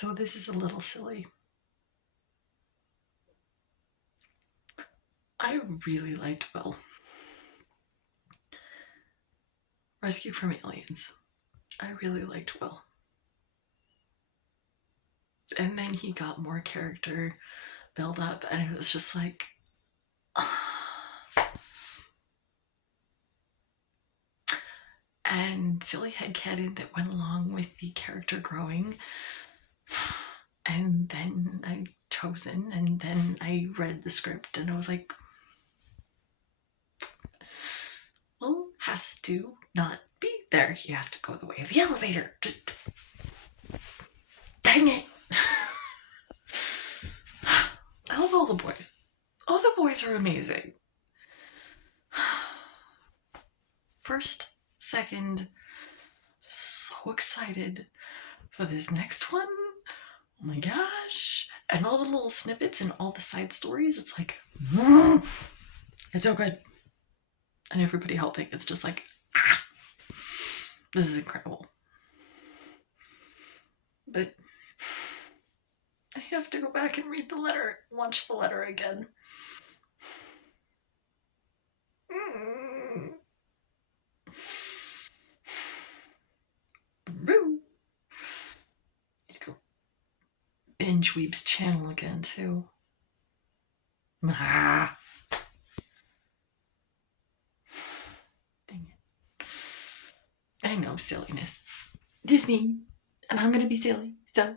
So this is a little silly. I really liked Will. Rescued from Aliens. I really liked Will. And then he got more character build up, and it was just like, and silly headcanon that went along with the character growing. And then I chosen, and then I read the script, and I was like, Will has to not be there. He has to go the way of the elevator. Dang it. I love all the boys. All the boys are amazing. First, second, so excited for this next one. Oh my gosh. And all the little snippets and all the side stories, it's like, it's so good. And everybody helping, it's just like, this is incredible. But I have to go back and read the letter, watch the letter again. Let's go binge Weeb's channel again too. Dang it. I know, silliness. Disney. And I'm gonna be silly, so